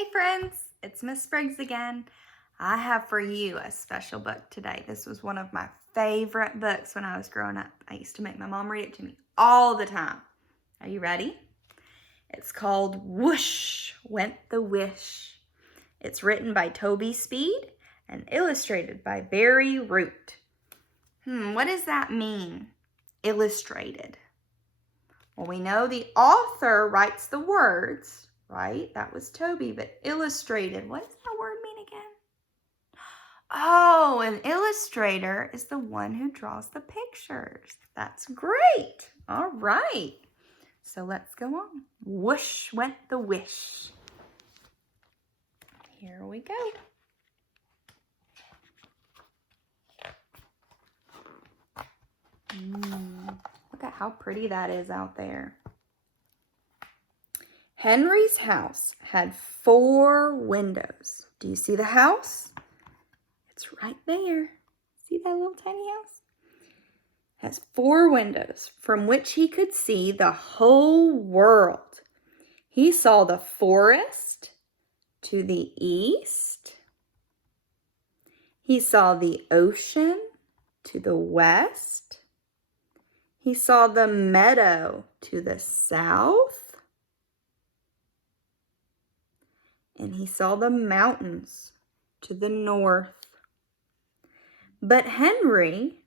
Hey friends, it's Miss Spriggs again. I have for you a special book today. This was one of my favorite books when I was growing up. I used to make my mom read it to me all the time. Are you ready? It's called Whoosh Went the Wish. It's written by Toby Speed and illustrated by Barry Root. What does that mean? Illustrated. Well, we know the author writes the words, right? That was Toby, but illustrated, what does that word mean again? Oh, an illustrator is the one who draws the pictures. That's great. All right. So let's go on. Whoosh went the wish. Here we go. Look at how pretty that is out there. Henry's house had 4 windows. Do you see the house? It's right there. See that little tiny house? It has 4 windows from which he could see the whole world. He saw the forest to the east. He saw the ocean to the west. He saw the meadow to the south. And he saw the mountains to the north. But Henry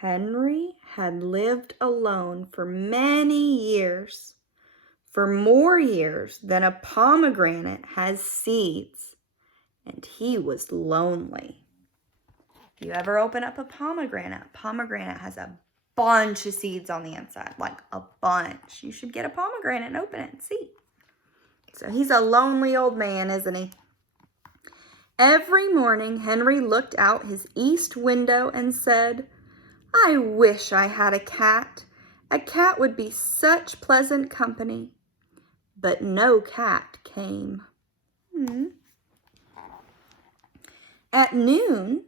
had lived alone for many years, for more years than a pomegranate has seeds, and he was lonely. You ever open up a pomegranate? Pomegranate has a bunch of seeds on the inside, like a bunch. You should get a pomegranate and open it and see. So he's a lonely old man, isn't he? Every morning, Henry looked out his east window and said, "I wish I had a cat. A cat would be such pleasant company." But no cat came. At noon,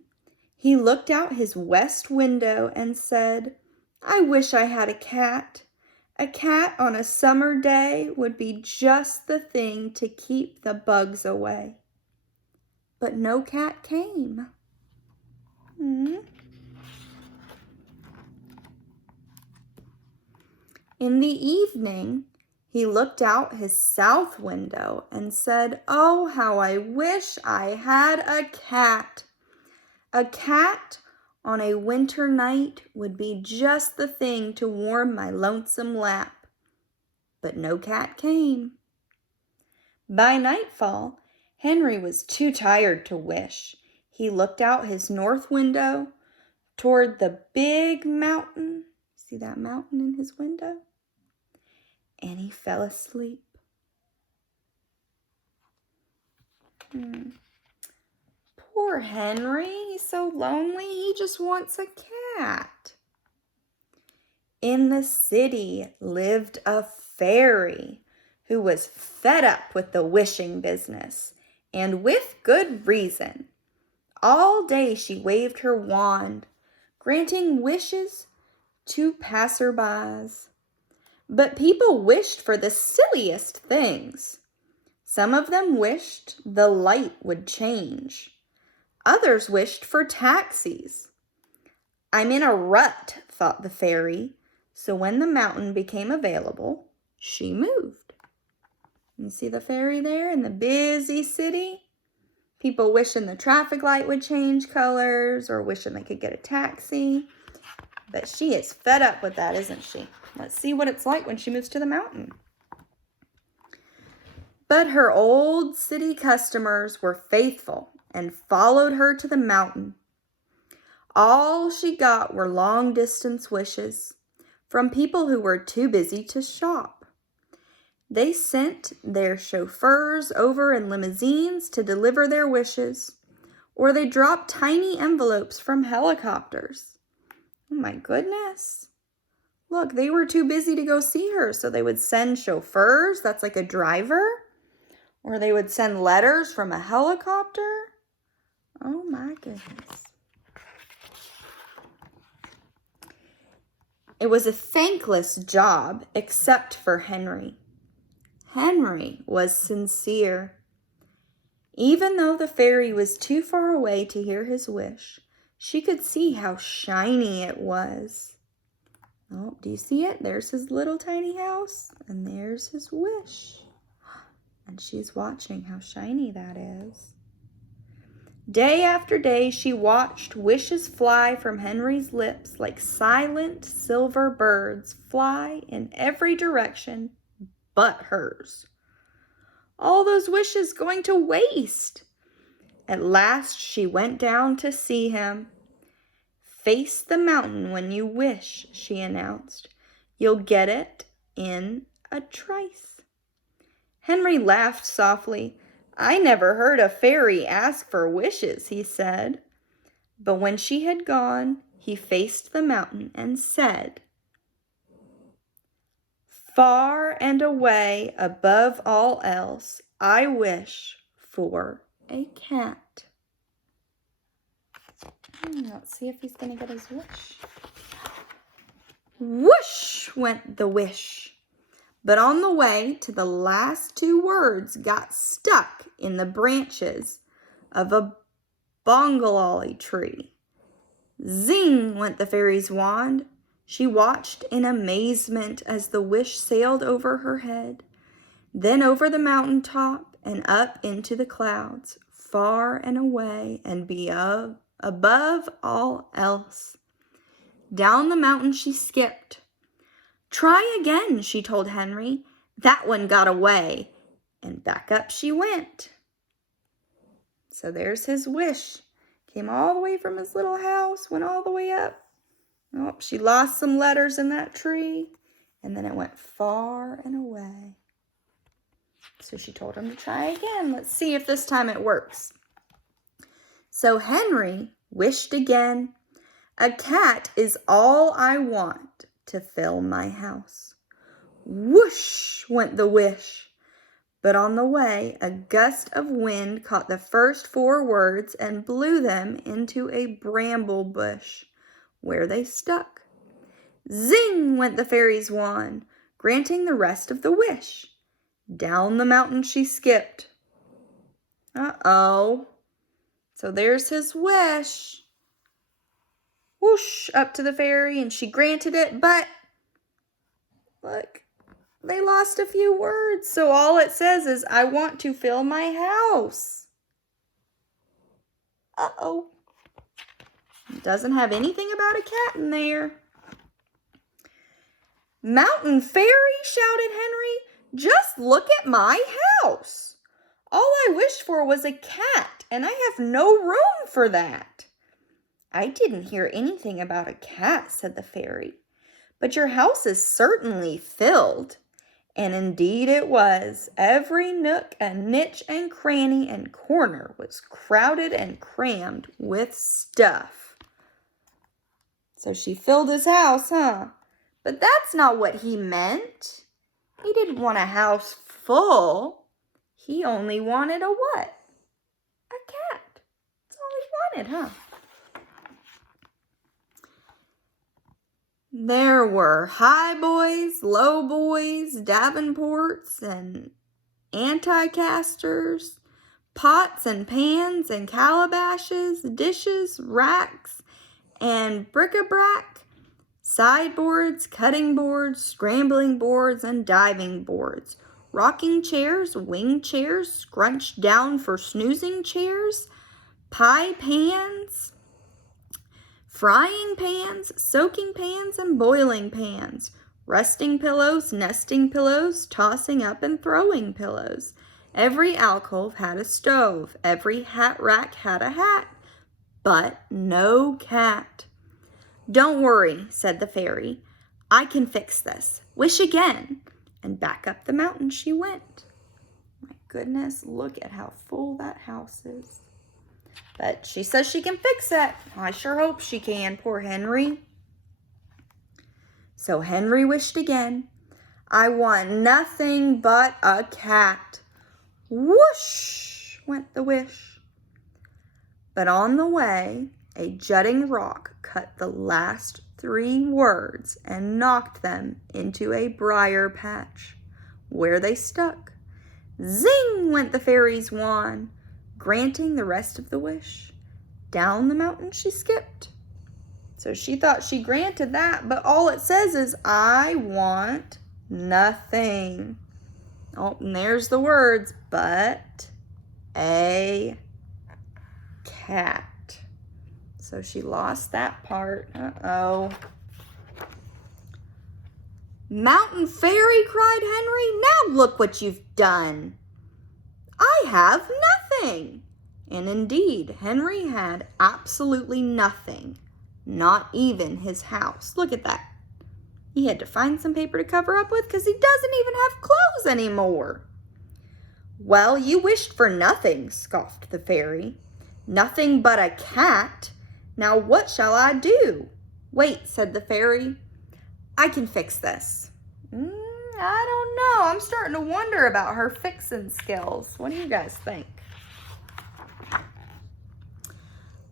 he looked out his west window and said, "I wish I had a cat. A cat on a summer day would be just the thing to keep the bugs away." But no cat came. In the evening, he looked out his south window and said, "Oh, how I wish I had a cat. A cat on a winter night would be just the thing to warm my lonesome lap." But no cat came. By nightfall, Henry was too tired to wish. He looked out his north window toward the big mountain. See that mountain in his window? And he fell asleep. Poor Henry, he's so lonely, he just wants a cat. In the city lived a fairy who was fed up with the wishing business, and with good reason. All day she waved her wand, granting wishes to passerbys. But people wished for the silliest things. Some of them wished the light would change. Others wished for taxis. "I'm in a rut," thought the fairy, so when the mountain became available, she moved. You see the fairy there in the busy city? People wishing the traffic light would change colors or wishing they could get a taxi. But she is fed up with that, isn't she? Let's see what it's like when she moves to the mountain. But her old city customers were faithful and followed her to the mountain. All she got were long-distance wishes from people who were too busy to shop. They sent their chauffeurs over in limousines to deliver their wishes, or they dropped tiny envelopes from helicopters. Oh my goodness. Look, they were too busy to go see her, so they would send chauffeurs, that's like a driver, or they would send letters from a helicopter. Oh my goodness. It was a thankless job, except for Henry. Henry was sincere. Even though the fairy was too far away to hear his wish, she could see how shiny it was. Oh, do you see it? There's his little tiny house, and there's his wish. And she's watching how shiny that is. Day after day, she watched wishes fly from Henry's lips like silent silver birds fly in every direction but hers. All those wishes going to waste. At last, she went down to see him. Face the mountain when you wish, she announced. You'll get it in a trice. Henry laughed softly. I never heard a fairy ask for wishes, he said. But when she had gone, he faced the mountain and said, Far and away above all else, I wish for a cat. Let's see if he's going to get his wish. Whoosh went the wish. But on the way to the last two words got stuck in the branches of a bongalolly tree. Zing went the fairy's wand. She watched in amazement as the wish sailed over her head, then over the mountain top and up into the clouds, far and away and above all else. Down the mountain she skipped. Try again, she told Henry. That one got away. And back up she went. So there's his wish. Came all the way from his little house, went all the way up. Oh, she lost some letters in that tree. And then it went far and away. So she told him to try again. Let's see if this time it works. So Henry wished again. A cat is all I want to fill my house. Whoosh went the wish. But on the way, a gust of wind caught the first four words and blew them into a bramble bush, where they stuck. Zing went the fairy's wand, granting the rest of the wish. Down the mountain she skipped. Uh-oh. So there's his wish. Whoosh, up to the fairy, and she granted it, but look, they lost a few words. So all it says is, I want to fill my house. Uh-oh. It doesn't have anything about a cat in there. Mountain Fairy, shouted Henry, just look at my house. All I wished for was a cat, and I have no room for that. I didn't hear anything about a cat, said the fairy, but your house is certainly filled. And indeed it was. Every nook and niche and cranny and corner was crowded and crammed with stuff. So she filled his house, huh? But that's not what he meant. He didn't want a house full. He only wanted a what? A cat. That's all he wanted, huh? There were high boys, low boys, Davenports and anti-casters, pots and pans and calabashes, dishes, racks, and bric-a-brac, sideboards, cutting boards, scrambling boards, and diving boards, rocking chairs, wing chairs, scrunched down for snoozing chairs, pie pans, frying pans, soaking pans, and boiling pans, resting pillows, nesting pillows, tossing up and throwing pillows. Every alcove had a stove. Every hat rack had a hat, but no cat. Don't worry, said the fairy. I can fix this. Wish again. And back up the mountain she went. My goodness, look at how full that house is. But she says she can fix it. I sure hope she can, poor Henry. So Henry wished again. I want nothing but a cat. Whoosh went the wish. But on the way, a jutting rock cut the last three words and knocked them into a briar patch, where they stuck. Zing went the fairy's wand. granting the rest of the wish. Down the mountain she skipped. So she thought she granted that, but all it says is, I want nothing. Oh, and there's the words, but a cat. So she lost that part. Uh-oh. Mountain Fairy, cried Henry, now look what you've done. I have nothing. And indeed, Henry had absolutely nothing, not even his house. Look at that. He had to find some paper to cover up with because he doesn't even have clothes anymore. Well, you wished for nothing, scoffed the fairy. Nothing but a cat. Now what shall I do? Wait, said the fairy. I can fix this. I don't know. I'm starting to wonder about her fixing skills. What do you guys think?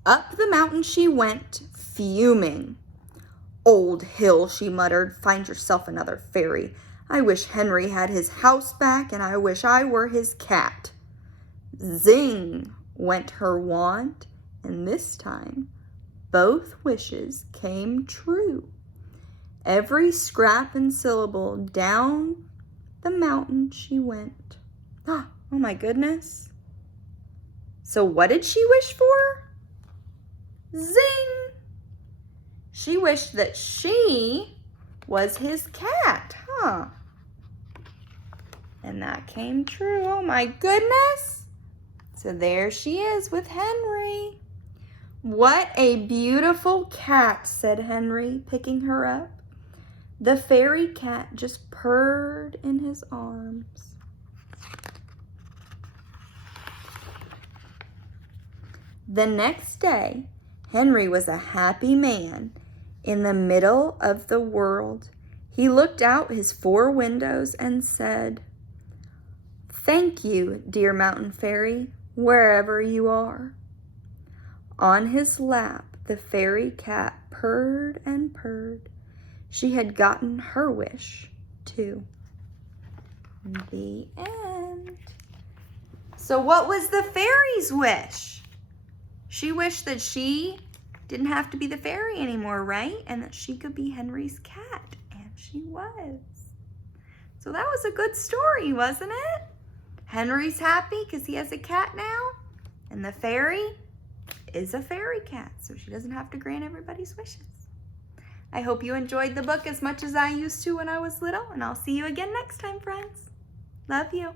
Up the mountain she went, fuming. Old hill, she muttered, find yourself another fairy. I wish Henry had his house back, and I wish I were his cat. Zing went her wand, and this time both wishes came true. Every scrap and syllable down the mountain she went. Oh my goodness. So what did she wish for? Zing! She wished that she was his cat, huh? And that came true. Oh my goodness. So there she is with Henry. What a beautiful cat, said Henry, picking her up. The fairy cat just purred in his arms. The next day, Henry was a happy man. In the middle of the world, he looked out his 4 windows and said, thank you, dear mountain fairy, wherever you are. On his lap, the fairy cat purred and purred. She had gotten her wish, too. The end. So what was the fairy's wish? She wished that she didn't have to be the fairy anymore, right? And that she could be Henry's cat. And she was. So that was a good story, wasn't it? Henry's happy because he has a cat now. And the fairy is a fairy cat. So she doesn't have to grant everybody's wishes. I hope you enjoyed the book as much as I used to when I was little. And I'll see you again next time, friends. Love you.